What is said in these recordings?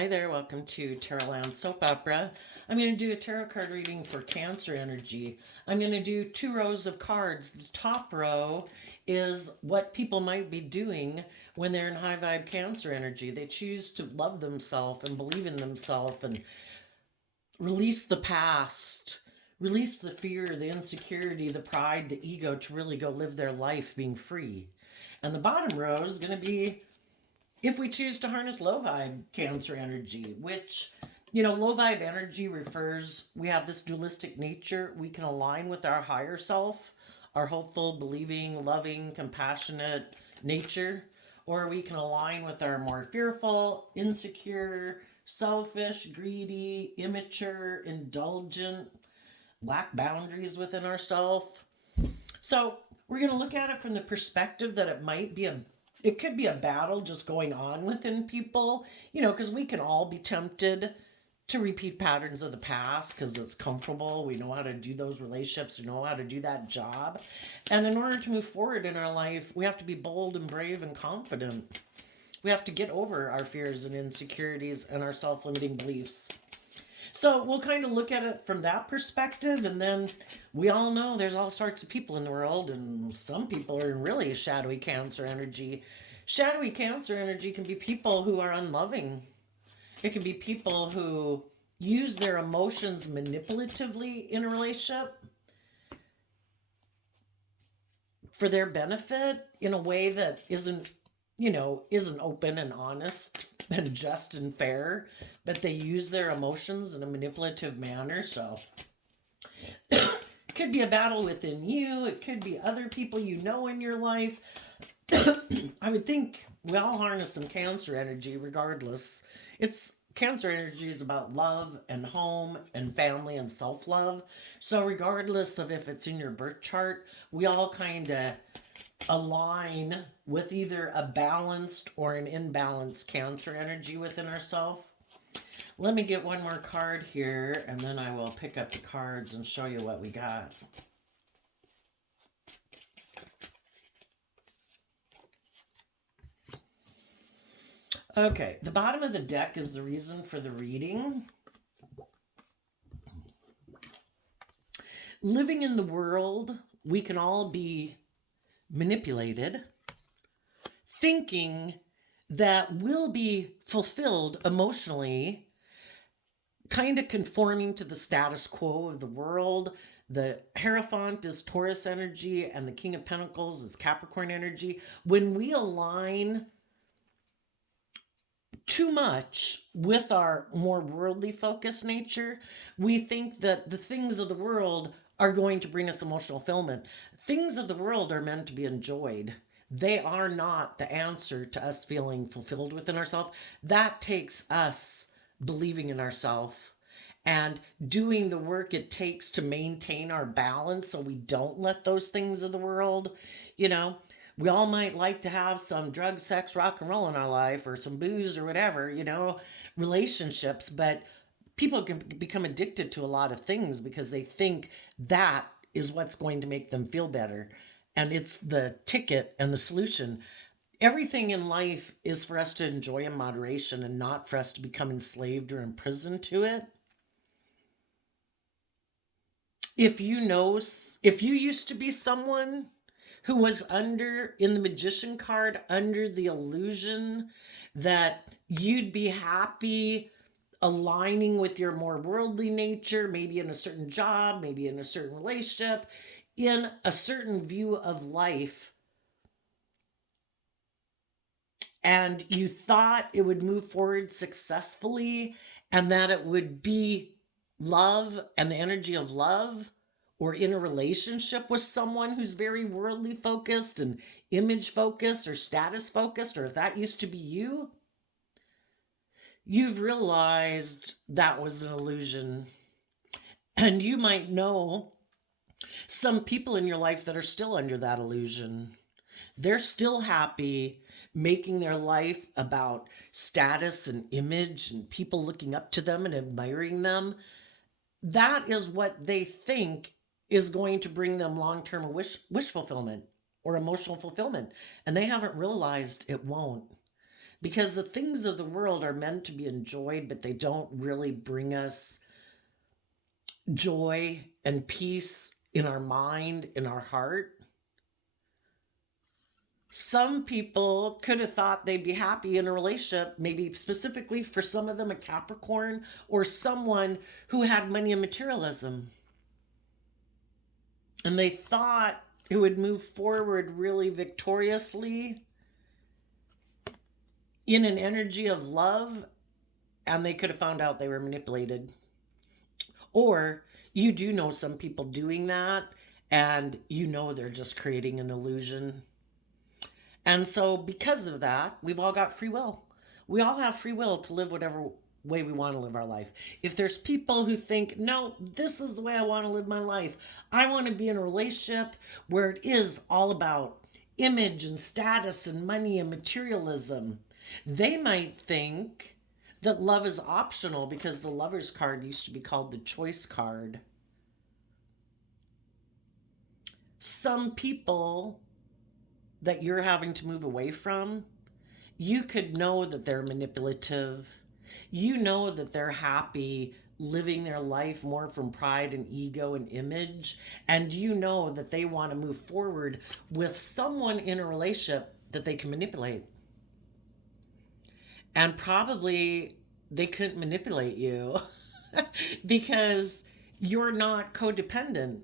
Hi there, welcome to Tarotland Soap Opera. I'm going to do a tarot card reading for Cancer energy. I'm going to do 2 rows of cards. The top row is what people might be doing when they're in high vibe Cancer energy. They choose to love themselves and believe in themselves and release the past, release the fear, the insecurity, the pride, the ego to really go live their life being free. And the bottom row is going to be if we choose to harness low vibe Cancer energy, which, low vibe energy refers, we have this dualistic nature. We can align with our higher self, our hopeful, believing, loving, compassionate nature, or we can align with our more fearful, insecure, selfish, greedy, immature, indulgent, lack boundaries within ourselves. So we're going to look at it from the perspective that it could be a battle just going on within people, because we can all be tempted to repeat patterns of the past because it's comfortable. We know how to do those relationships, we know how to do that job. And in order to move forward in our life, we have to be bold and brave and confident. We have to get over our fears and insecurities and our self limiting beliefs. So we'll kind of look at it from that perspective. And then we all know there's all sorts of people in the world, and some people are in really shadowy Cancer energy. Shadowy Cancer energy can be people who are unloving. It can be people who use their emotions manipulatively in a relationship for their benefit in a way that isn't open and honest and just and fair, but they use their emotions in a manipulative manner. So it could be a battle within you. It could be other people in your life. I would think we all harness some Cancer energy regardless. Cancer energy is about love and home and family and self-love. So regardless of if it's in your birth chart, we all kind of align with either a balanced or an imbalanced Cancer energy within ourselves. Let me get one more card here, and then I will pick up the cards and show you what we got. Okay, the bottom of the deck is the reason for the reading. Living in the world, we can all be manipulated, thinking that we'll be fulfilled emotionally, kind of conforming to the status quo of the world. The Hierophant is Taurus energy, and the King of Pentacles is Capricorn energy. When we align too much with our more worldly focused nature, we think that the things of the world are going to bring us emotional fulfillment. Things of the world are meant to be enjoyed. They are not the answer to us feeling fulfilled within ourselves. That takes us believing in ourselves and doing the work it takes to maintain our balance so we don't let those things of the world, we all might like to have some drug, sex, rock and roll in our life, or some booze or whatever, relationships, but people can become addicted to a lot of things because they think that is what's going to make them feel better. And it's the ticket and the solution. Everything in life is for us to enjoy in moderation and not for us to become enslaved or imprisoned to it. If you used to be someone who was in the Magician card, under the illusion that you'd be happy aligning with your more worldly nature, maybe in a certain job, maybe in a certain relationship, in a certain view of life, and you thought it would move forward successfully and that it would be love and the energy of love, or in a relationship with someone who's very worldly focused and image focused or status focused, or if that used to be you, you've realized that was an illusion. And you might know some people in your life that are still under that illusion. They're still happy making their life about status and image and people looking up to them and admiring them. That is what they think is going to bring them long-term wish fulfillment or emotional fulfillment. And they haven't realized it won't. Because the things of the world are meant to be enjoyed, but they don't really bring us joy and peace in our mind, in our heart. Some people could have thought they'd be happy in a relationship, maybe specifically for some of them a Capricorn or someone who had money and materialism. And they thought it would move forward really victoriously in an energy of love, and they could have found out they were manipulated. Or you do know some people doing that, and you know they're just creating an illusion. And so, because of that, we've all got free will. We all have free will to live whatever way we want to live our life. If there's people who think, no, this is the way I want to live my life, I want to be in a relationship where it is all about image and status and money and materialism, they might think that love is optional because the lover's card used to be called the choice card. Some people that you're having to move away from, you could know that they're manipulative. You know that they're happy living their life more from pride and ego and image. And you know that they want to move forward with someone in a relationship that they can manipulate. And probably they couldn't manipulate you because you're not codependent.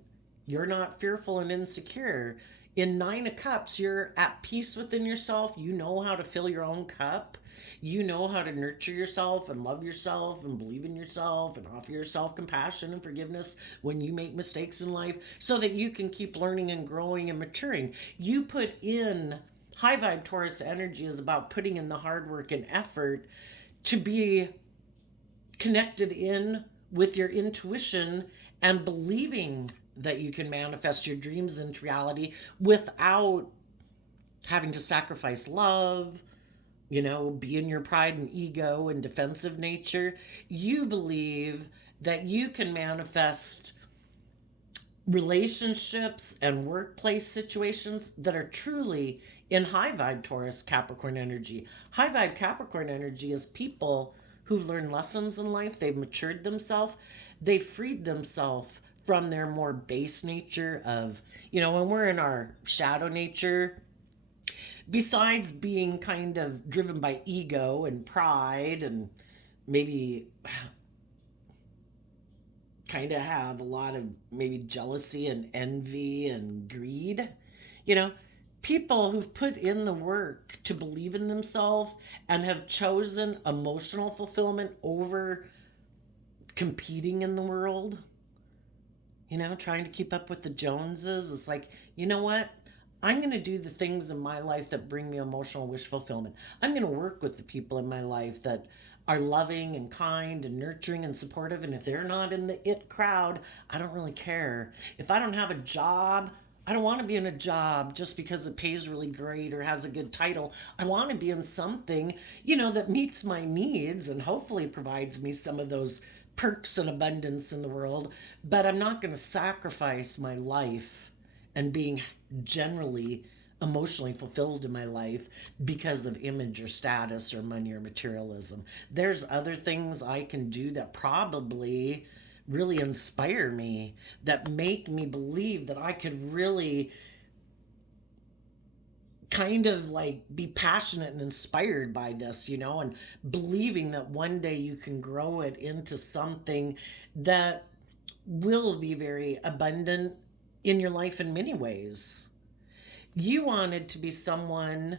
You're not fearful and insecure. In Nine of Cups, you're at peace within yourself. You know how to fill your own cup. You know how to nurture yourself and love yourself and believe in yourself and offer yourself compassion and forgiveness when you make mistakes in life so that you can keep learning and growing and maturing. You put in high vibe Taurus energy is about putting in the hard work and effort to be connected in with your intuition and believing that you can manifest your dreams into reality without having to sacrifice love, be in your pride and ego and defensive nature. You believe that you can manifest relationships and workplace situations that are truly in high vibe Taurus Capricorn energy. High vibe Capricorn energy is people who've learned lessons in life, they've matured themselves, they've freed themselves from their more base nature of, when we're in our shadow nature, besides being kind of driven by ego and pride and maybe kind of have a lot of maybe jealousy and envy and greed, people who've put in the work to believe in themselves and have chosen emotional fulfillment over competing in the world, trying to keep up with the Joneses. It's like, you know what? I'm going to do the things in my life that bring me emotional wish fulfillment. I'm going to work with the people in my life that are loving and kind and nurturing and supportive. And if they're not in the it crowd, I don't really care. If I don't have a job, I don't want to be in a job just because it pays really great or has a good title. I want to be in something, that meets my needs and hopefully provides me some of those perks and abundance in the world. But I'm not going to sacrifice my life and being generally emotionally fulfilled in my life because of image or status or money or materialism. There's other things I can do that probably really inspire me, that make me believe that I could really kind of like be passionate and inspired by this, and believing that one day you can grow it into something that will be very abundant in your life in many ways. You wanted to be someone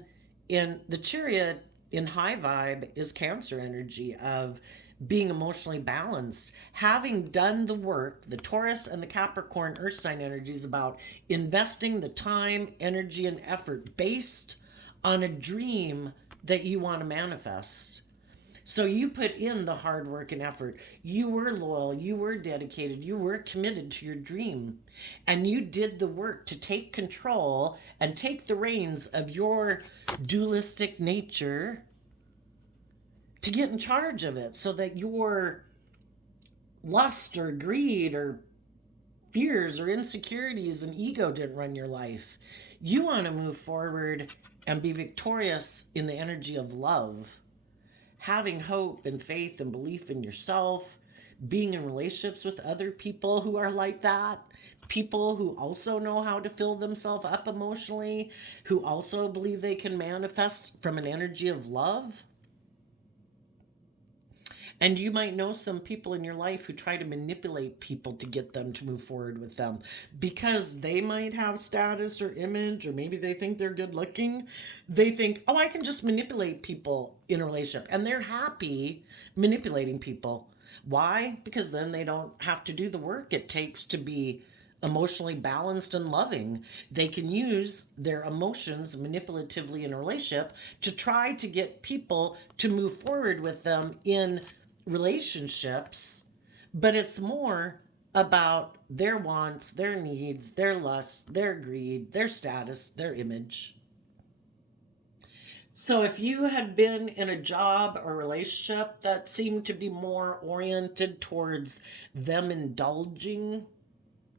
in the Chariot in high vibe is Cancer energy of being emotionally balanced. Having done the work, the Taurus and the Capricorn earth sign energy is about investing the time, energy, and effort based on a dream that you want to manifest. So you put in the hard work and effort. You were loyal, you were dedicated, you were committed to your dream. And you did the work to take control and take the reins of your dualistic nature to get in charge of it so that your lust or greed or fears or insecurities and ego didn't run your life. You want to move forward and be victorious in the energy of love, having hope and faith and belief in yourself, being in relationships with other people who are like that, people who also know how to fill themselves up emotionally, who also believe they can manifest from an energy of love. And you might know some people in your life who try to manipulate people to get them to move forward with them because they might have status or image, or maybe they think they're good looking. They think, oh, I can just manipulate people in a relationship. And they're happy manipulating people. Why? Because then they don't have to do the work it takes to be emotionally balanced and loving. They can use their emotions manipulatively in a relationship to try to get people to move forward with them in relationships, but it's more about their wants, their needs, their lusts, their greed, their status, their image. So if you had been in a job or relationship that seemed to be more oriented towards them indulging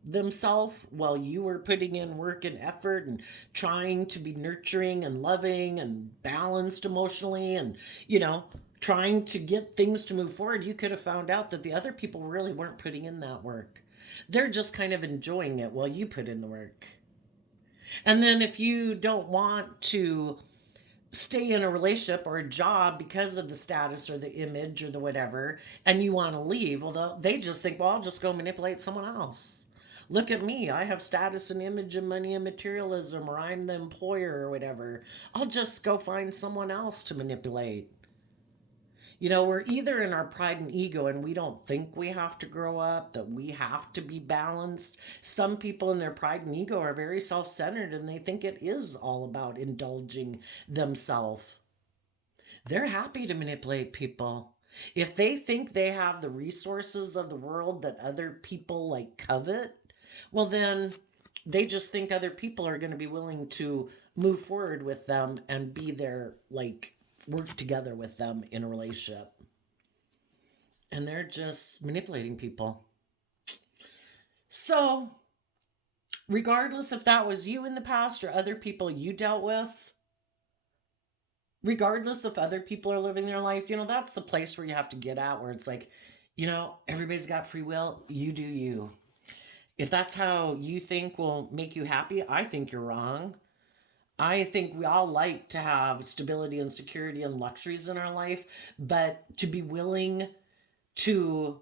themselves while you were putting in work and effort and trying to be nurturing and loving and balanced emotionally, and trying to get things to move forward, you could have found out that the other people really weren't putting in that work. They're just kind of enjoying it while you put in the work. And then if you don't want to stay in a relationship or a job because of the status or the image or the whatever, and you want to leave, well, they just think, well, I'll just go manipulate someone else. Look at me. I have status and image and money and materialism, or I'm the employer or whatever. I'll just go find someone else to manipulate. We're either in our pride and ego and we don't think we have to grow up, that we have to be balanced. Some people in their pride and ego are very self centered and they think it is all about indulging themselves. They're happy to manipulate people. If they think they have the resources of the world that other people like covet, well, then they just think other people are going to be willing to move forward with them and be their, like, work together with them in a relationship. And they're just manipulating people. So, regardless if that was you in the past or other people you dealt with, regardless if other people are living their life, that's the place where you have to get at, where it's like, everybody's got free will. You do you. If that's how you think will make you happy, I think you're wrong. I think we all like to have stability and security and luxuries in our life, but to be willing to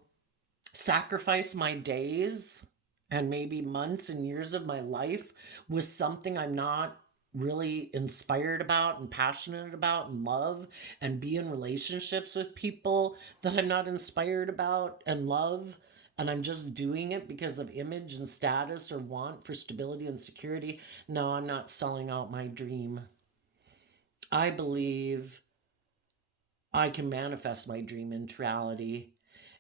sacrifice my days and maybe months and years of my life with something I'm not really inspired about and passionate about and love, and be in relationships with people that I'm not inspired about and love, and I'm just doing it because of image and status or want for stability and security. No, I'm not selling out my dream. I believe I can manifest my dream into reality.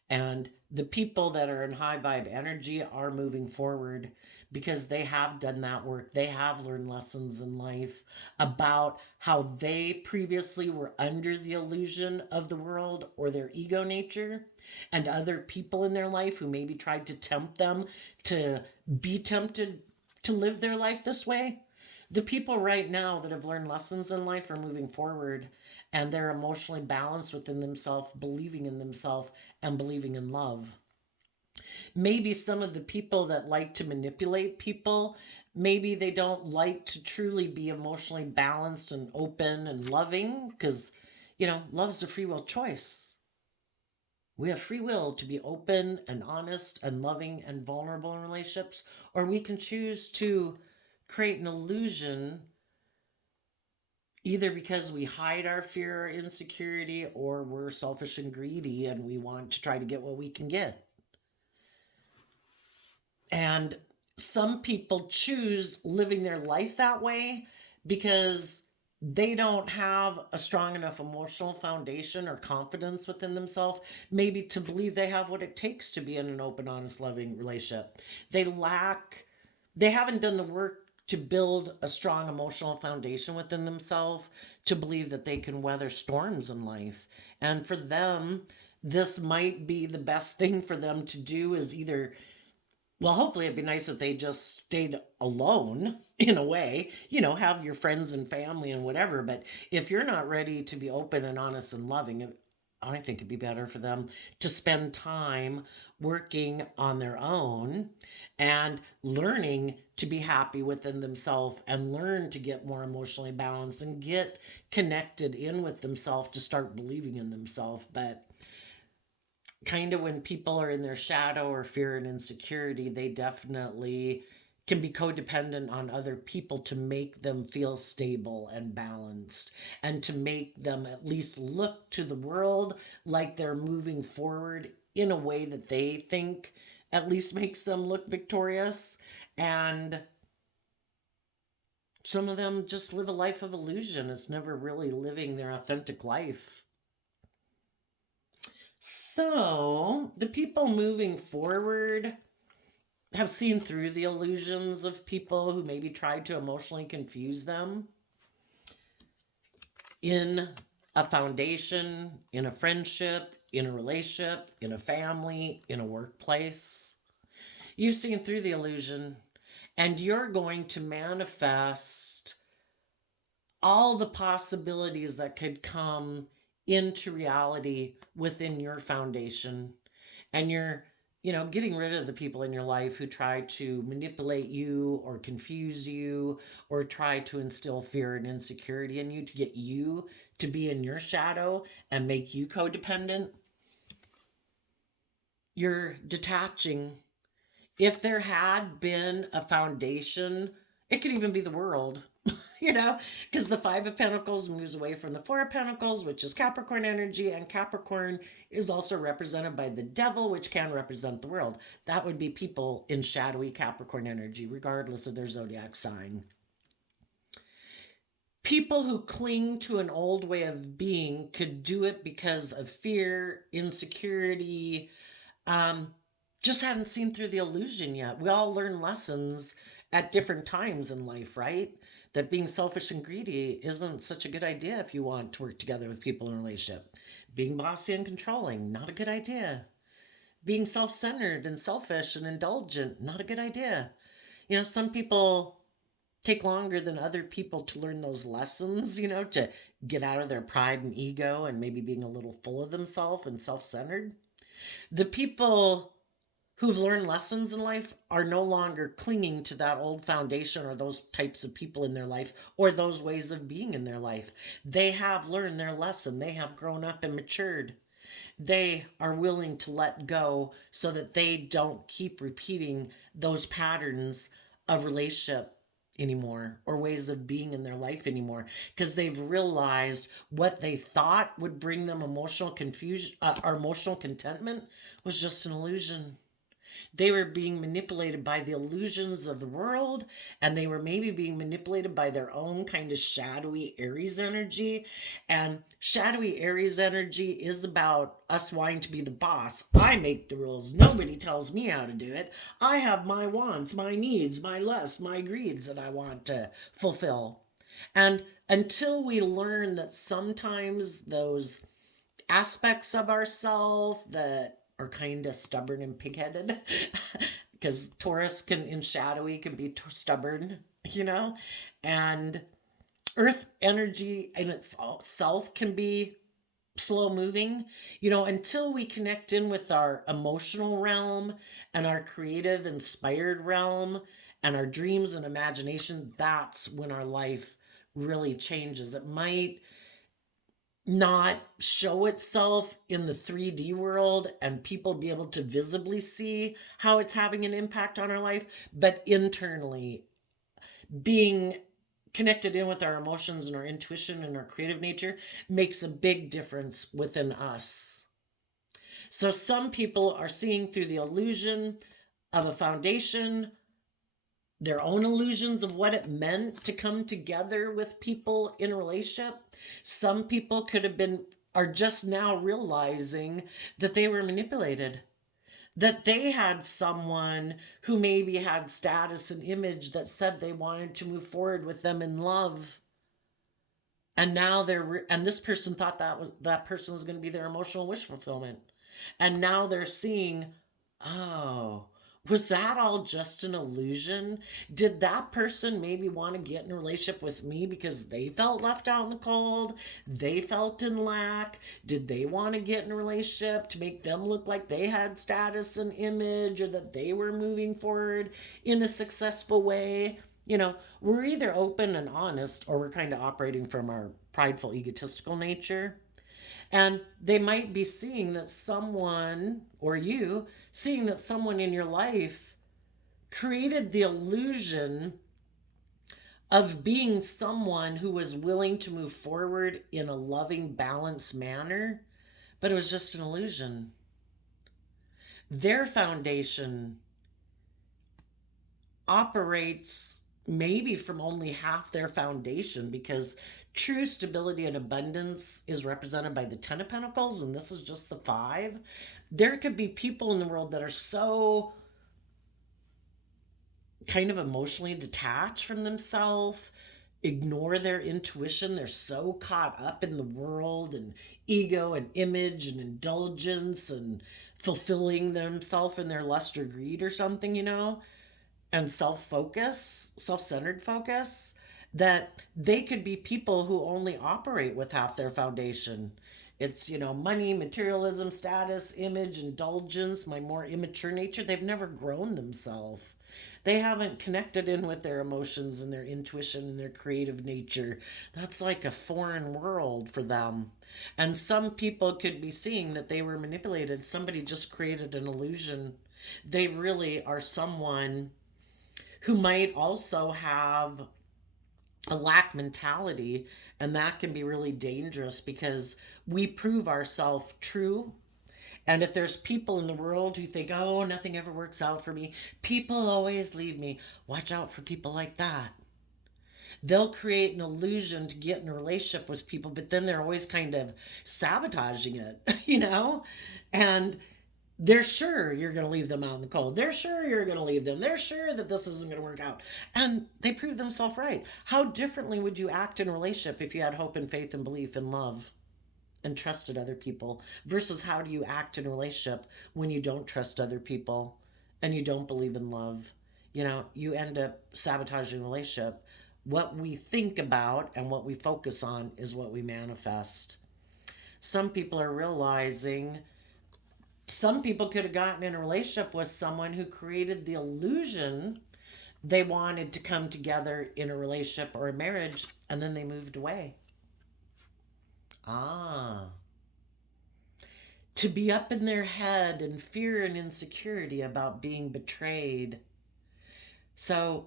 And the people that are in high vibe energy are moving forward because they have done that work. They have learned lessons in life about how they previously were under the illusion of the world or their ego nature, and other people in their life who maybe tried to tempt them to be tempted to live their life this way. The people right now that have learned lessons in life are moving forward, and they're emotionally balanced within themselves, believing in themselves and believing in love. Maybe some of the people that like to manipulate people, maybe they don't like to truly be emotionally balanced and open and loving, because, love's a free will choice. We have free will to be open and honest and loving and vulnerable in relationships, or we can choose to create an illusion, either because we hide our fear or insecurity, or we're selfish and greedy and we want to try to get what we can get. And some people choose living their life that way because they don't have a strong enough emotional foundation or confidence within themselves, maybe to believe they have what it takes to be in an open, honest, loving relationship. They haven't done the work to build a strong emotional foundation within themselves to believe that they can weather storms in life. And for them, this might be the best thing for them to do, is either Well, hopefully it'd be nice if they just stayed alone in a way, have your friends and family and whatever. But if you're not ready to be open and honest and loving, I think it'd be better for them to spend time working on their own and learning to be happy within themselves and learn to get more emotionally balanced and get connected in with themselves to start believing in themselves. But kind of when people are in their shadow or fear and insecurity, they definitely can be codependent on other people to make them feel stable and balanced and to make them at least look to the world like they're moving forward in a way that they think at least makes them look victorious. And some of them just live a life of illusion. It's never really living their authentic life. So, the people moving forward have seen through the illusions of people who maybe tried to emotionally confuse them in a foundation, in a friendship, in a relationship, in a family, in a workplace. You've seen through the illusion, and you're going to manifest all the possibilities that could come into reality within your foundation. And you're, getting rid of the people in your life who try to manipulate you or confuse you or try to instill fear and insecurity in you to get you to be in your shadow and make you codependent. You're detaching. If there had been a foundation, it could even be the world, because the Five of Pentacles moves away from the Four of Pentacles, which is Capricorn energy, and Capricorn is also represented by the devil, which can represent the world. That would be people in shadowy Capricorn energy, regardless of their zodiac sign. People who cling to an old way of being could do it because of fear, insecurity, just haven't seen through the illusion yet. We all learn lessons at different times in life, right? That being selfish and greedy isn't such a good idea if you want to work together with people in a relationship. Being bossy and controlling, not a good idea. Being self centered and selfish and indulgent, not a good idea. Some people take longer than other people to learn those lessons, to get out of their pride and ego and maybe being a little full of themselves and self centered. The people who've learned lessons in life are no longer clinging to that old foundation or those types of people in their life or those ways of being in their life. They have learned their lesson. They have grown up and matured. They are willing to let go so that they don't keep repeating those patterns of relationship anymore or ways of being in their life anymore because they've realized what they thought would bring them emotional confusion or emotional contentment was just an illusion. They were being manipulated by the illusions of the world, and they were maybe being manipulated by their own kind of shadowy Aries energy. And shadowy Aries energy is about us wanting to be the boss. I make the rules. Nobody tells me how to do it. I have my wants, my needs, my lusts, my greeds that I want to fulfill. And until we learn that sometimes those aspects of ourselves that are kind of stubborn and pigheaded, because Taurus can in shadowy can be stubborn, and Earth energy in itself can be slow moving, until we connect in with our emotional realm and our creative inspired realm and our dreams and imagination. That's when our life really changes. It might not show itself in the 3D world and people be able to visibly see how it's having an impact on our life, but internally, being connected in with our emotions and our intuition and our creative nature makes a big difference within us. So some people are seeing through the illusion of a foundation, their own illusions of what it meant to come together with people in a relationship. Some people could have been, are just now realizing that they were manipulated, that they had someone who maybe had status and image that said they wanted to move forward with them in love. And now and this person thought that person was going to be their emotional wish fulfillment. And now they're seeing, oh, Was that all just an illusion? Did that person maybe want to get in a relationship with me because they felt left out in the cold? They felt in lack? Did they want to get in a relationship to make them look like they had status and image, or that they were moving forward in a successful way? We're either open and honest, or we're kind of operating from our prideful, egotistical nature. And they might be seeing that someone, or you, seeing that someone in your life created the illusion of being someone who was willing to move forward in a loving, balanced manner, but it was just an illusion. Their foundation operates maybe from only half their foundation, because true stability and abundance is represented by the 10 of Pentacles, and this is just the 5. There could be people in the world that are so kind of emotionally detached from themselves, ignore their intuition. They're so caught up in the world and ego and image and indulgence and fulfilling themselves in their lust or greed or something, and self-focus, self-centered focus, that they could be people who only operate with half their foundation. It's, money, materialism, status, image, indulgence, my more immature nature. They've never grown themselves. They haven't connected in with their emotions and their intuition and their creative nature. That's like a foreign world for them. And some people could be seeing that they were manipulated. Somebody just created an illusion. They really are someone who might also have a lack mentality, and that can be really dangerous because we prove ourselves true. And if there's people in the world who think, oh, nothing ever works out for me, people always leave me, watch out for people like that. They'll create an illusion to get in a relationship with people, but then they're always kind of sabotaging it, and they're sure you're going to leave them out in the cold. They're sure you're going to leave them. They're sure that this isn't going to work out. And they prove themselves right. How differently would you act in a relationship if you had hope and faith and belief and love and trusted other people, versus how do you act in a relationship when you don't trust other people and you don't believe in love? You end up sabotaging a relationship. What we think about and what we focus on is what we manifest. Some people are realizing some people could have gotten in a relationship with someone who created the illusion they wanted to come together in a relationship or a marriage, and then they moved away. To be up in their head and fear and insecurity about being betrayed. So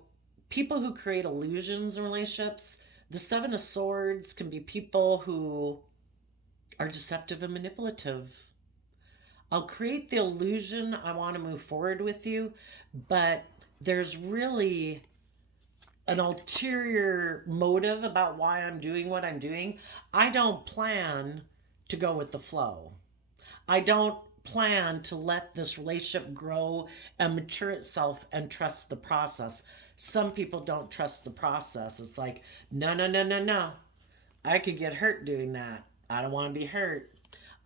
people who create illusions in relationships, the 7 of Swords can be people who are deceptive and manipulative. I'll create the illusion I want to move forward with you, but there's really an ulterior motive about why I'm doing what I'm doing. I don't plan to go with the flow. I don't plan to let this relationship grow and mature itself and trust the process. Some people don't trust the process. It's like, no, no, no, no, no. I could get hurt doing that. I don't want to be hurt.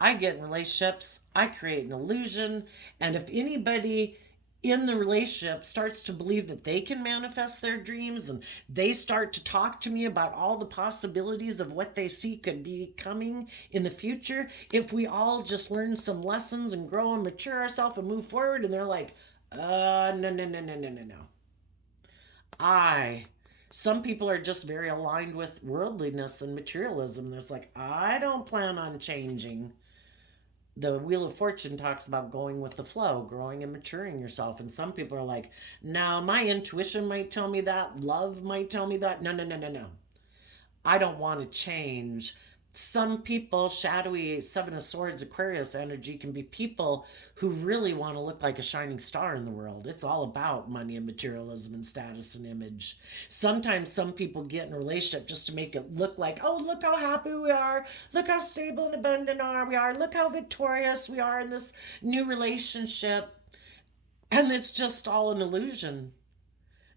I get in relationships, I create an illusion, and if anybody in the relationship starts to believe that they can manifest their dreams, and they start to talk to me about all the possibilities of what they see could be coming in the future, if we all just learn some lessons and grow and mature ourselves and move forward, and they're like, no, no, no, no, no, no, no. Some people are just very aligned with worldliness and materialism. There's like, I don't plan on changing. The Wheel of Fortune talks about going with the flow, growing and maturing yourself. And some people are like, no, my intuition might tell me that. Love might tell me that. No, no, no, no, no. I don't want to change. Some people, shadowy 7 of Swords, Aquarius energy, can be people who really want to look like a shining star in the world. It's all about money and materialism and status and image. Sometimes some people get in a relationship just to make it look like, oh, look how happy we are. Look how stable and abundant we are. Look how victorious we are in this new relationship. And it's just all an illusion.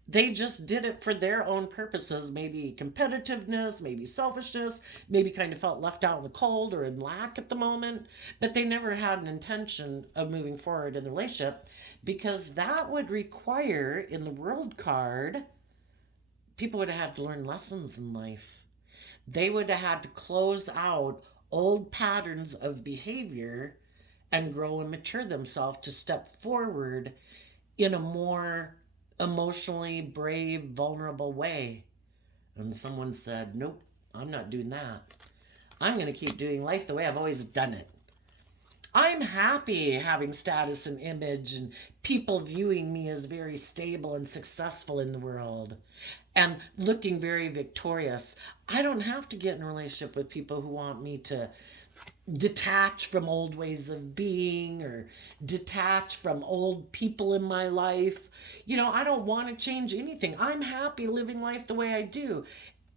They just did it for their own purposes, maybe competitiveness, maybe selfishness, maybe kind of felt left out in the cold or in lack at the moment, but they never had an intention of moving forward in the relationship because that would require, in the world card, people would have had to learn lessons in life. They would have had to close out old patterns of behavior and grow and mature themselves to step forward in a more emotionally brave, vulnerable way. And someone said, nope, I'm not doing that. I'm going to keep doing life the way I've always done it. I'm happy having status and image and people viewing me as very stable and successful in the world and looking very victorious. I don't have to get in a relationship with people who want me to detach from old ways of being or detach from old people in my life. I don't want to change anything. I'm happy living life the way I do.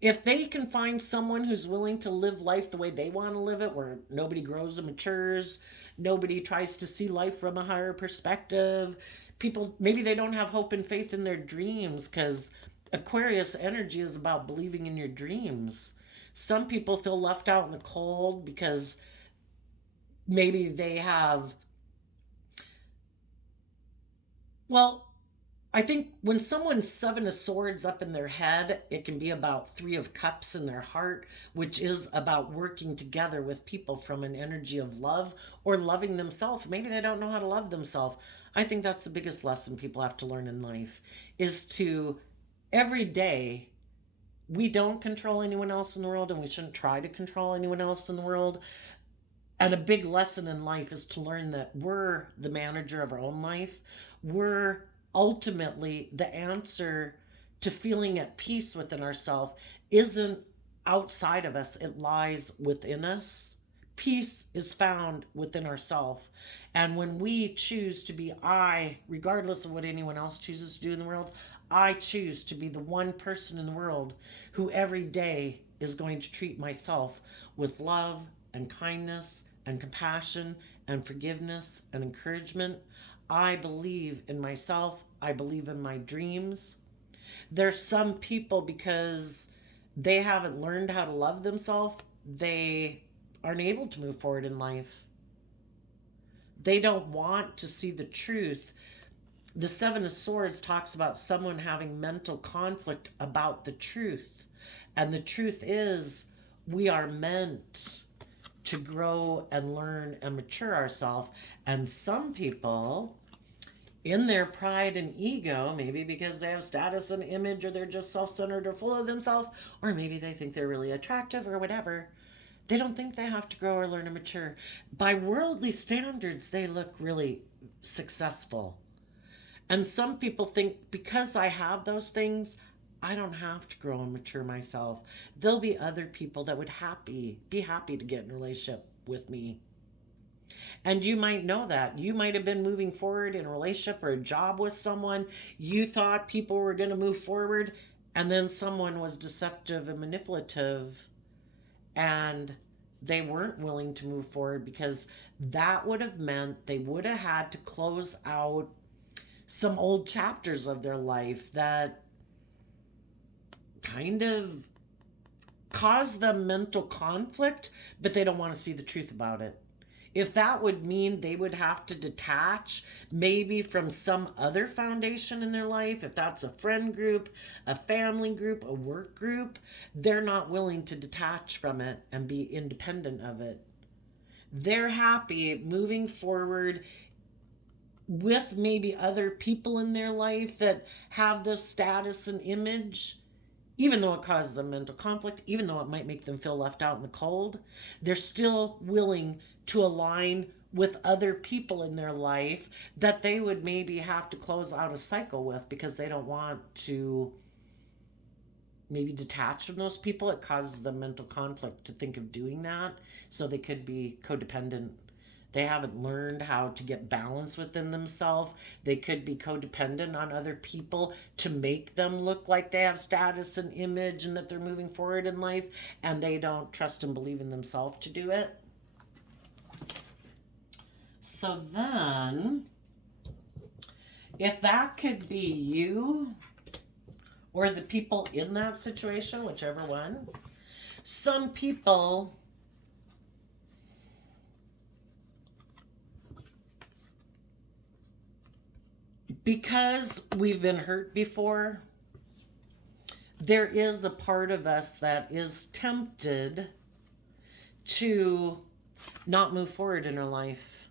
If they can find someone who's willing to live life the way they want to live it, where nobody grows and matures, nobody tries to see life from a higher perspective, people, maybe they don't have hope and faith in their dreams because Aquarius energy is about believing in your dreams. Some people feel left out in the cold because maybe they have, well, I think when someone's Seven of Swords up in their head, it can be about Three of Cups in their heart, which is about working together with people from an energy of love or loving themselves. Maybe they don't know how to love themselves. I think that's the biggest lesson people have to learn in life is to every day, we don't control anyone else in the world and we shouldn't try to control anyone else in the world. And a big lesson in life is to learn that we're the manager of our own life. We're ultimately the answer to feeling at peace within ourselves isn't outside of us, it lies within us. Peace is found within ourselves. And when we choose to be I, regardless of what anyone else chooses to do in the world, I choose to be the one person in the world who every day is going to treat myself with love and kindness and compassion and forgiveness and encouragement. I believe in myself. I believe in my dreams. There's some people, because they haven't learned how to love themselves, they aren't able to move forward in life. They don't want to see the truth. The Seven of Swords talks about someone having mental conflict about the truth. And the truth is, we are meant to grow and learn and mature ourselves. And some people, in their pride and ego, maybe because they have status and image or they're just self-centered or full of themselves, or maybe they think they're really attractive or whatever, they don't think they have to grow or learn and mature. By worldly standards, they look really successful. And some people think because I have those things, I don't have to grow and mature myself. There'll be other people that would be happy to get in a relationship with me. And you might know that. You might have been moving forward in a relationship or a job with someone. You thought people were going to move forward, and then someone was deceptive and manipulative, and they weren't willing to move forward because that would have meant they would have had to close out some old chapters of their life that kind of cause them mental conflict, but they don't want to see the truth about it. If that would mean they would have to detach maybe from some other foundation in their life, if that's a friend group, a family group, a work group, they're not willing to detach from it and be independent of it. They're happy moving forward with maybe other people in their life that have this status and image, even though it causes them mental conflict, even though it might make them feel left out in the cold, they're still willing to align with other people in their life that they would maybe have to close out a cycle with because they don't want to maybe detach from those people. It causes them mental conflict to think of doing that. So they could be codependent. They haven't learned how to get balance within themselves. They could be codependent on other people to make them look like they have status and image and that they're moving forward in life, and they don't trust and believe in themselves to do it. So then, if that could be you, or the people in that situation, whichever one. Some people because we've been hurt before, there is a part of us that is tempted to not move forward in our life,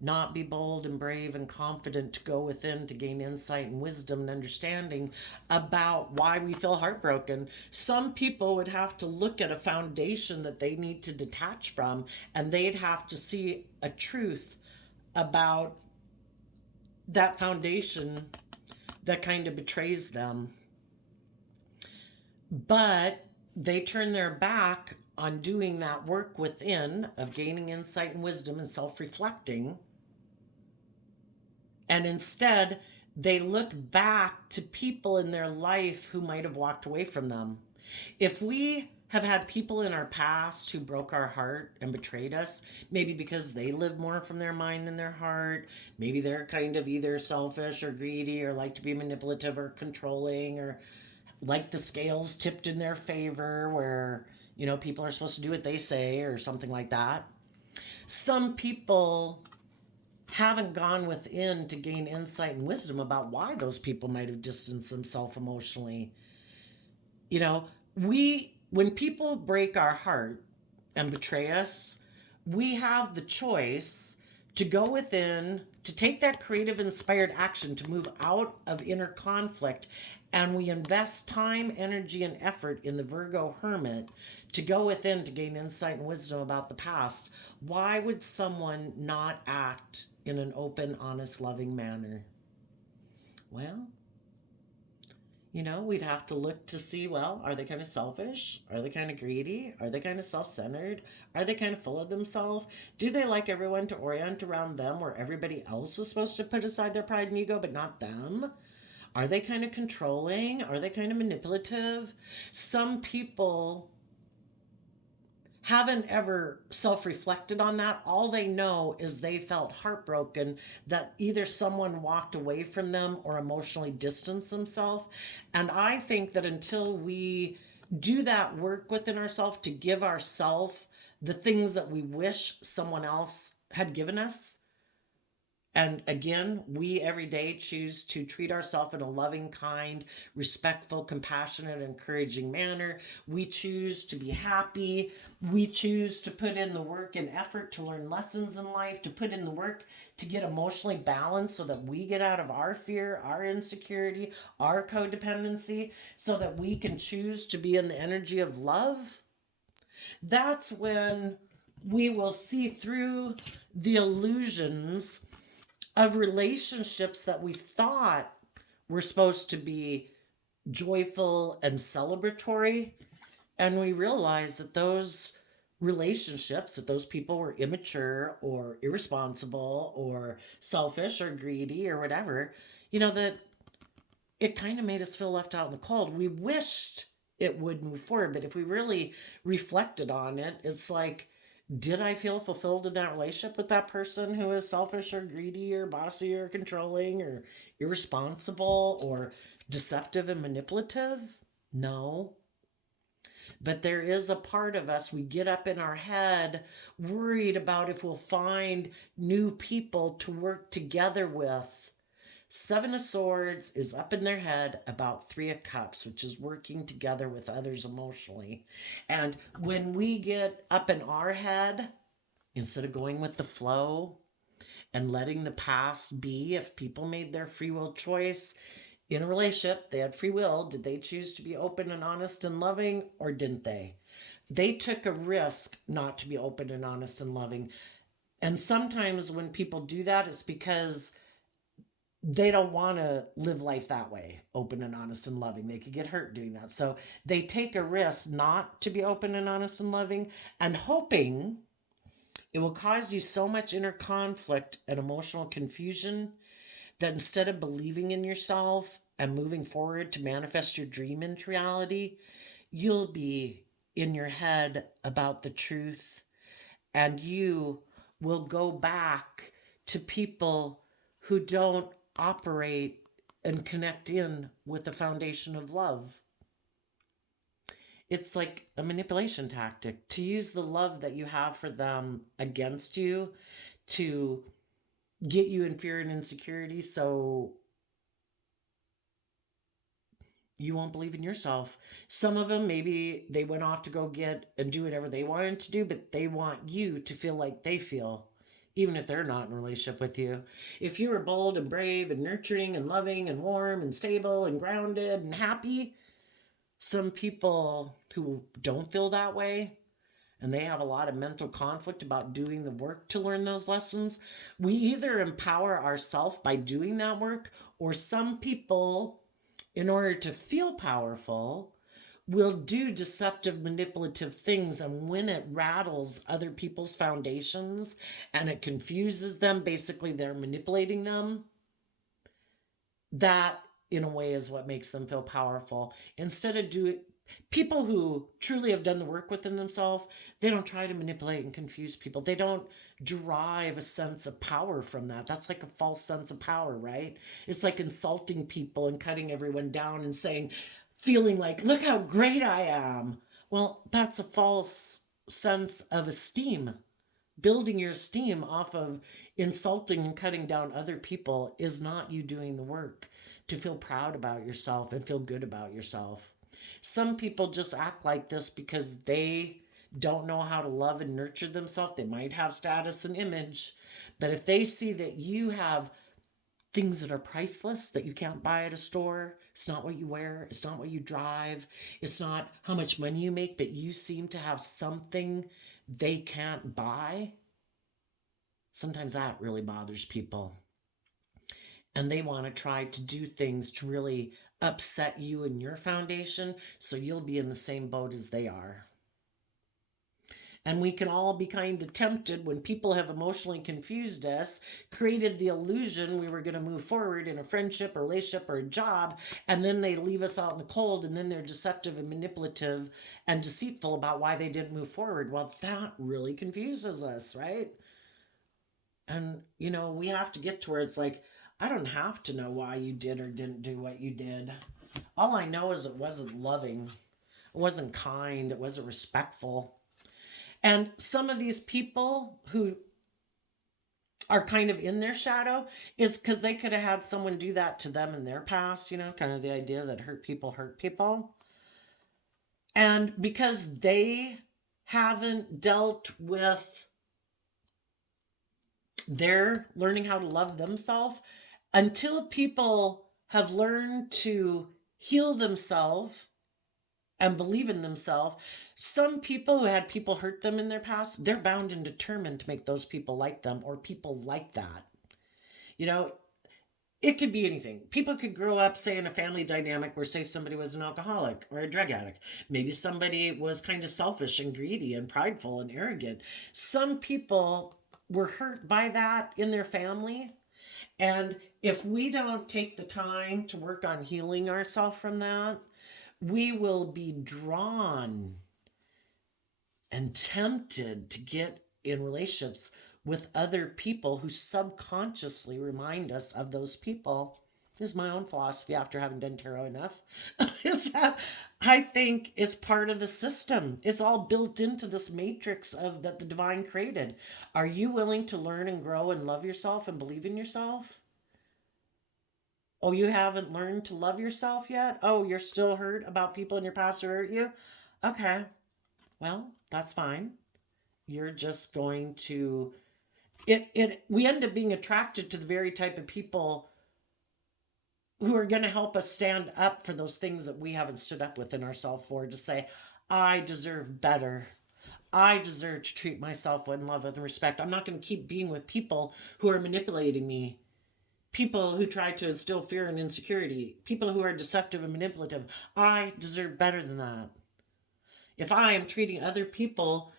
not be bold and brave and confident to go within to gain insight and wisdom and understanding about why we feel heartbroken. Some people would have to look at a foundation that they need to detach from, and they'd have to see a truth about that foundation that kind of betrays them. But they turn their back on doing that work within of gaining insight and wisdom and self-reflecting. And instead, they look back to people in their life who might have walked away from them. If we have had people in our past who broke our heart and betrayed us, maybe because they lived more from their mind than their heart, maybe they're kind of either selfish or greedy or like to be manipulative or controlling, or like the scales tipped in their favor where, people are supposed to do what they say or something like that. Some people haven't gone within to gain insight and wisdom about why those people might have distanced themselves emotionally. When people break our heart and betray us, we have the choice to go within, to take that creative, inspired action to move out of inner conflict. And we invest time, energy, and effort in the Virgo Hermit to go within to gain insight and wisdom about the past. Why would someone not act in an open, honest, loving manner? Well, we'd have to look to see, well, are they kind of selfish? Are they kind of greedy? Are they kind of self-centered? Are they kind of full of themselves? Do they like everyone to orient around them where everybody else is supposed to put aside their pride and ego, but not them? Are they kind of controlling? Are they kind of manipulative? Some people haven't ever self-reflected on that. All they know is they felt heartbroken that either someone walked away from them or emotionally distanced themselves. And I think that until we do that work within ourselves to give ourselves the things that we wish someone else had given us, and again, we every day choose to treat ourselves in a loving, kind, respectful, compassionate, encouraging manner. We choose to be happy. We choose to put in the work and effort to learn lessons in life, to put in the work to get emotionally balanced so that we get out of our fear, our insecurity, our codependency, so that we can choose to be in the energy of love. That's when we will see through the illusions of relationships that we thought were supposed to be joyful and celebratory. And we realized that those relationships, that those people were immature or irresponsible or selfish or greedy or whatever, that it kind of made us feel left out in the cold. We wished it would move forward, but if we really reflected on it, it's like, did I feel fulfilled in that relationship with that person who is selfish or greedy or bossy or controlling or irresponsible or deceptive and manipulative? No. But there is a part of us, we get up in our head worried about if we'll find new people to work together with. Seven of Swords is up in their head about Three of Cups, which is working together with others emotionally. And when we get up in our head, instead of going with the flow and letting the past be, if people made their free will choice in a relationship, they had free will. Did they choose to be open and honest and loving, or didn't they? They took a risk not to be open and honest and loving. And sometimes when people do that, it's because they don't want to live life that way, open and honest and loving. They could get hurt doing that. So they take a risk not to be open and honest and loving, and hoping it will cause you so much inner conflict and emotional confusion that instead of believing in yourself and moving forward to manifest your dream into reality, you'll be in your head about the truth, and you will go back to people who don't operate and connect in with the foundation of love. It's like a manipulation tactic to use the love that you have for them against you to get you in fear and insecurity so you won't believe in yourself. Some of them, maybe they went off to go get and do whatever they wanted to do, but they want you to feel like they feel, even if they're not in a relationship with you. If you were bold and brave and nurturing and loving and warm and stable and grounded and happy, some people who don't feel that way and they have a lot of mental conflict about doing the work to learn those lessons, we either empower ourselves by doing that work, or some people, in order to feel powerful, will do deceptive, manipulative things. And when it rattles other people's foundations and it confuses them, basically they're manipulating them. That, in a way, is what makes them feel powerful. Instead of doing, people who truly have done the work within themselves, they don't try to manipulate and confuse people. They don't derive a sense of power from that. That's like a false sense of power, right? It's like insulting people and cutting everyone down and saying, feeling like, look how great I am. Well, that's a false sense of esteem. Building your esteem off of insulting and cutting down other people is not you doing the work to feel proud about yourself and feel good about yourself. Some people just act like this because they don't know how to love and nurture themselves. They might have status and image, but if they see that you have things that are priceless that you can't buy at a store, it's not what you wear, it's not what you drive, it's not how much money you make, but you seem to have something they can't buy, sometimes that really bothers people. And they want to try to do things to really upset you and your foundation so you'll be in the same boat as they are. And we can all be kind of tempted when people have emotionally confused us, created the illusion we were going to move forward in a friendship or relationship or a job, and then they leave us out in the cold, and then they're deceptive and manipulative and deceitful about why they didn't move forward. Well, that really confuses us, right? And, we have to get to where it's like, I don't have to know why you did or didn't do what you did. All I know is it wasn't loving, it wasn't kind, it wasn't respectful. And some of these people who are kind of in their shadow is because they could have had someone do that to them in their past, kind of the idea that hurt people hurt people. And because they haven't dealt with their learning how to love themselves, until people have learned to heal themselves and believe in themselves, some people who had people hurt them in their past, they're bound and determined to make those people like them or people like that. It could be anything. People could grow up, say, in a family dynamic where, say, somebody was an alcoholic or a drug addict. Maybe somebody was kind of selfish and greedy and prideful and arrogant. Some people were hurt by that in their family. And if we don't take the time to work on healing ourselves from that, we will be drawn and tempted to get in relationships with other people who subconsciously remind us of those people. This is my own philosophy after having done tarot enough. Is that I think is part of the system. It's all built into this matrix of that the divine created. Are you willing to learn and grow and love yourself and believe in yourself? Oh, you haven't learned to love yourself yet? Oh, you're still hurt about people in your past who hurt you? Okay. Well, that's fine. You're just going to we end up being attracted to the very type of people who are going to help us stand up for those things that we haven't stood up within ourselves for, to say, I deserve better. I deserve to treat myself with love and respect. I'm not going to keep being with people who are manipulating me. People who try to instill fear and insecurity. People who are deceptive and manipulative. I deserve better than that. If I am treating other people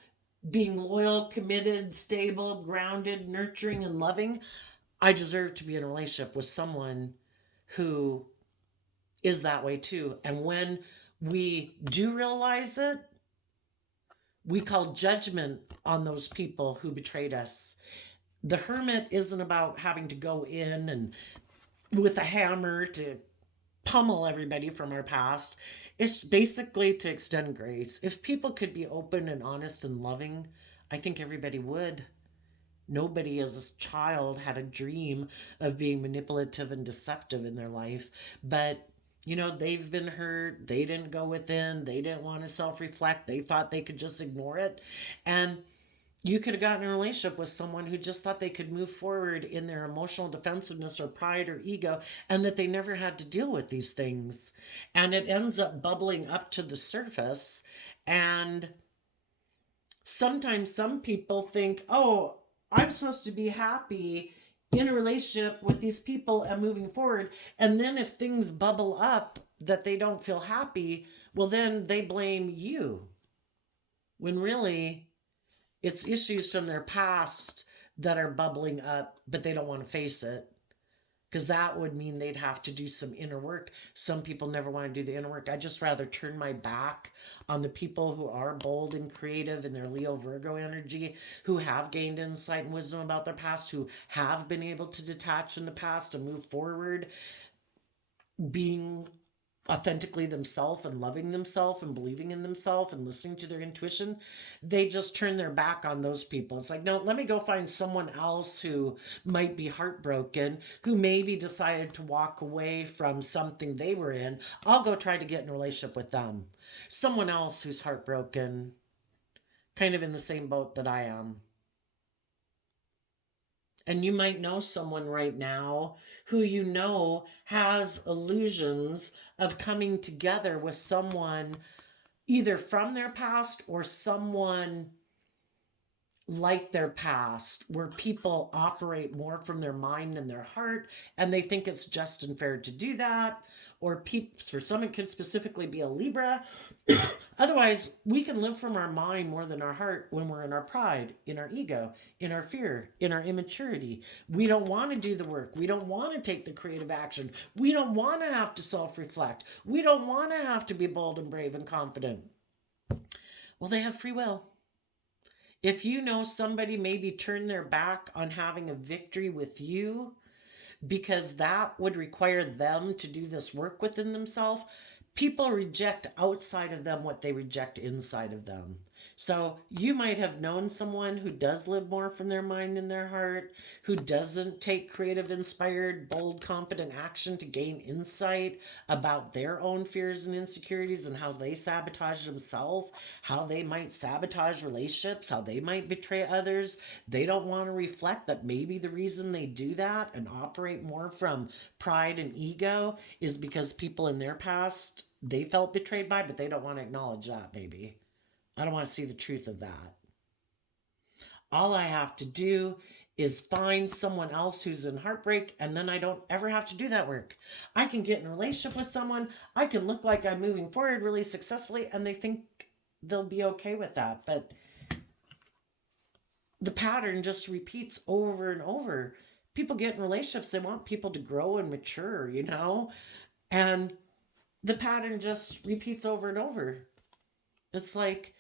being loyal, committed, stable, grounded, nurturing, and loving, I deserve to be in a relationship with someone who is that way too. And when we do realize it, we call judgment on those people who betrayed us. The hermit isn't about having to go in and with a hammer to pummel everybody from our past. It's basically to extend grace. If people could be open and honest and loving, I think everybody would. Nobody as a child had a dream of being manipulative and deceptive in their life. But, they've been hurt. They didn't go within. They didn't want to self reflect. They thought they could just ignore it. And you could have gotten in a relationship with someone who just thought they could move forward in their emotional defensiveness or pride or ego, and that they never had to deal with these things. And it ends up bubbling up to the surface. And sometimes some people think, oh, I'm supposed to be happy in a relationship with these people and moving forward. And then if things bubble up that they don't feel happy, well, then they blame you. When really, it's issues from their past that are bubbling up, but they don't want to face it. Because that would mean they'd have to do some inner work. Some people never want to do the inner work. I just rather turn my back on the people who are bold and creative in their Leo Virgo energy, who have gained insight and wisdom about their past, who have been able to detach in the past and move forward, being authentically themselves and loving themselves and believing in themselves and listening to their intuition. They just turn their back on those people. It's like, no, let me go find someone else who might be heartbroken, who maybe decided to walk away from something they were in. I'll go try to get in a relationship with them. Someone else who's heartbroken, kind of in the same boat that I am. And you might know someone right now who has illusions of coming together with someone either from their past or someone like their past, where people operate more from their mind than their heart, and they think it's just and fair to do that. Or for some, it could specifically be a Libra. Otherwise, we can live from our mind more than our heart when we're in our pride, in our ego, in our fear, in our immaturity. We don't want to do the work. We don't want to take the creative action. We don't want to have to self-reflect. We don't want to have to be bold and brave and confident. Well, they have free will. If you know somebody maybe turn their back on having a victory with you because that would require them to do this work within themselves, people reject outside of them what they reject inside of them. So you might have known someone who does live more from their mind than their heart, who doesn't take creative, inspired, bold, confident action to gain insight about their own fears and insecurities and how they sabotage themselves, how they might sabotage relationships, how they might betray others. They don't want to reflect that maybe the reason they do that and operate more from pride and ego is because people in their past they felt betrayed by, but they don't want to acknowledge that, maybe. I don't want to see the truth of that. All I have to do is find someone else who's in heartbreak, and then I don't ever have to do that work. I can get in a relationship with someone, I can look like I'm moving forward really successfully, and they think they'll be okay with that. But the pattern just repeats over and over. People get in relationships, they want people to grow and mature, and the pattern just repeats over and over. It's like,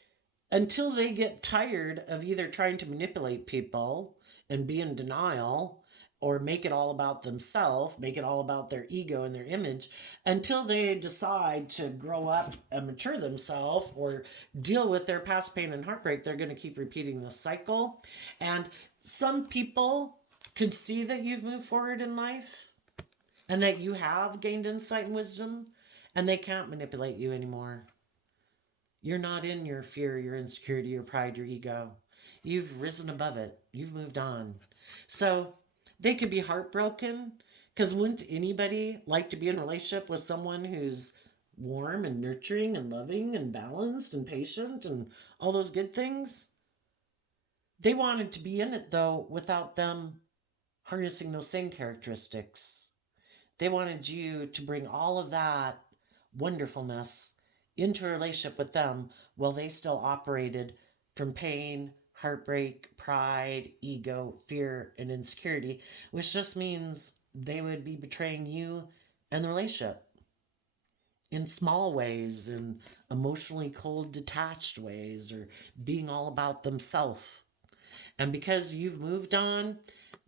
until they get tired of either trying to manipulate people and be in denial or make it all about themselves, make it all about their ego and their image, until they decide to grow up and mature themselves or deal with their past pain and heartbreak, they're going to keep repeating this cycle. And some people could see that you've moved forward in life and that you have gained insight and wisdom, and they can't manipulate you anymore. You're not in your fear, your insecurity, your pride, your ego. You've risen above it. You've moved on. So they could be heartbroken, because wouldn't anybody like to be in a relationship with someone who's warm and nurturing and loving and balanced and patient and all those good things? They wanted to be in it, though, without them harnessing those same characteristics. They wanted you to bring all of that wonderfulness into a relationship with them while they still operated from pain, heartbreak, pride, ego, fear, and insecurity, which just means they would be betraying you and the relationship in small ways, in emotionally cold, detached ways, or being all about themselves. And because you've moved on,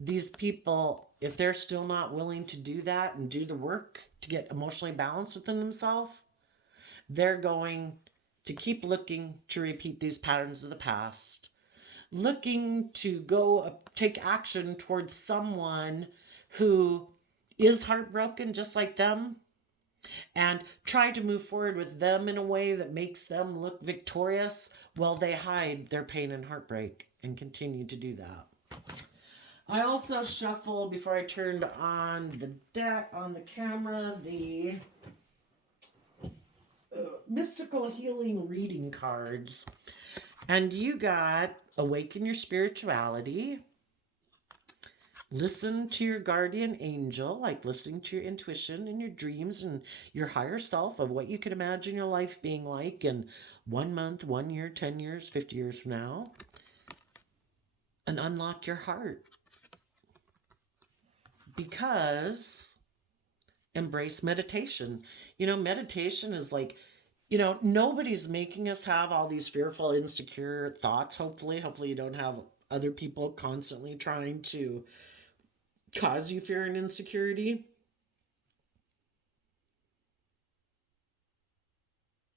these people, if they're still not willing to do that and do the work to get emotionally balanced within themselves, they're going to keep looking to repeat these patterns of the past, looking to go take action towards someone who is heartbroken just like them, and try to move forward with them in a way that makes them look victorious while they hide their pain and heartbreak and continue to do that. I also shuffled, before I turned on the deck, on the camera, the mystical healing reading cards. And you got awaken your spirituality, listen to your guardian angel, like listening to your intuition and your dreams and your higher self of what you could imagine your life being like in 1 month, 1 year, 10 years, 50 years from now. And unlock your heart. Because embrace meditation. You know, meditation is like, you know, nobody's making us have all these fearful, insecure thoughts. Hopefully you don't have other people constantly trying to cause you fear and insecurity.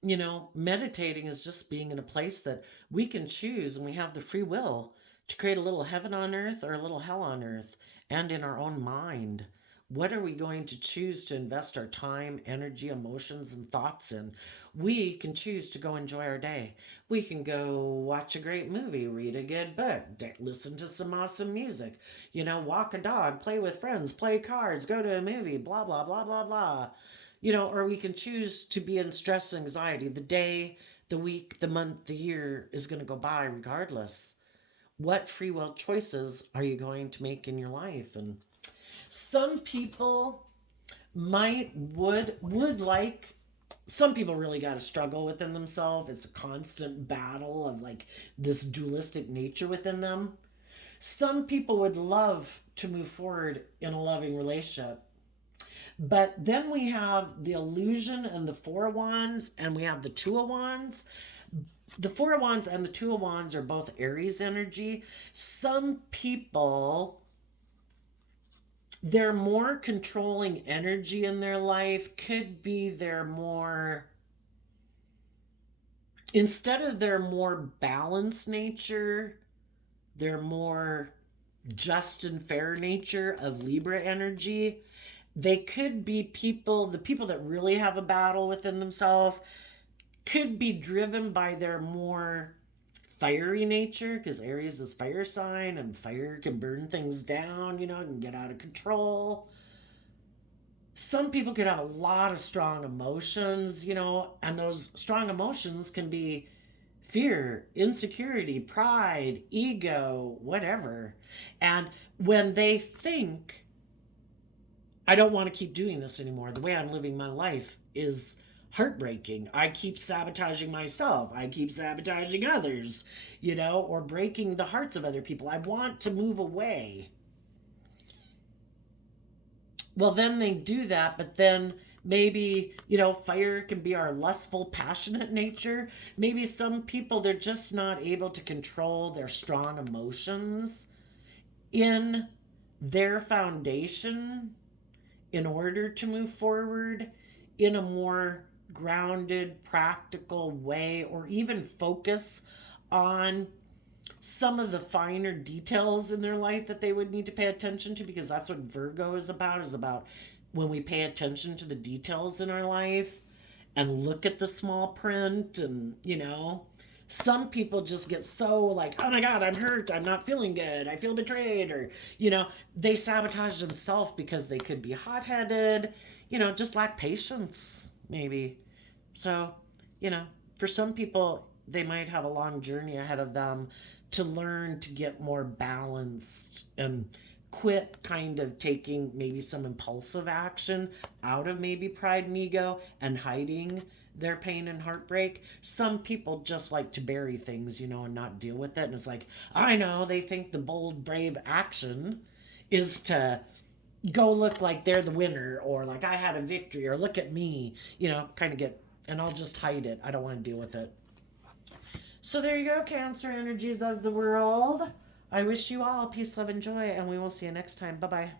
You know, meditating is just being in a place that we can choose, and we have the free will to create a little heaven on earth or a little hell on earth, and in our own mind. What are we going to choose to invest our time, energy, emotions, and thoughts in? We can choose to go enjoy our day. We can go watch a great movie, read a good book, listen to some awesome music, you know, walk a dog, play with friends, play cards, go to a movie, blah, blah, blah, blah, blah. You know, or we can choose to be in stress and anxiety. The day, the week, the month, the year is going to go by regardless. What free will choices are you going to make in your life? And some people would like, some people really got to struggle within themselves. It's a constant battle of like this dualistic nature within them. Some people would love to move forward in a loving relationship. But then we have the illusion and the Four of Wands, and we have the Two of Wands. The Four of Wands and the Two of Wands are both Aries energy. Some people, their more controlling energy in their life could be their more, instead of their more balanced nature, their more just and fair nature of Libra energy. They could be people, the people that really have a battle within themselves could be driven by their more fiery nature, because Aries is fire sign and fire can burn things down, you know, and get out of control. Some people could have a lot of strong emotions, you know, and those strong emotions can be fear, insecurity, pride, ego, whatever. And when they think, I don't want to keep doing this anymore. The way I'm living my life is heartbreaking. I keep sabotaging myself. I keep sabotaging others, you know, or breaking the hearts of other people. I want to move away. Well, then they do that, but then maybe, you know, fire can be our lustful, passionate nature. Maybe some people, they're just not able to control their strong emotions in their foundation in order to move forward in a more grounded, practical way, or even focus on some of the finer details in their life that they would need to pay attention to, because that's what Virgo is about when we pay attention to the details in our life and look at the small print. And, you know, some people just get so like, oh my God, I'm hurt, I'm not feeling good, I feel betrayed, or, you know, they sabotage themselves because they could be hot-headed, you know, just lack patience, maybe. So, you know, for some people, they might have a long journey ahead of them to learn to get more balanced and quit kind of taking maybe some impulsive action out of maybe pride and ego and hiding their pain and heartbreak. Some people just like to bury things, you know, and not deal with it. And it's like, I know, they think the bold, brave action is to go look like they're the winner, or like I had a victory, or look at me, you know, kind of get, and I'll just hide it. I don't want to deal with it. So there you go, Cancer energies of the world. I wish you all peace, love, and joy, and we will see you next time. Bye bye.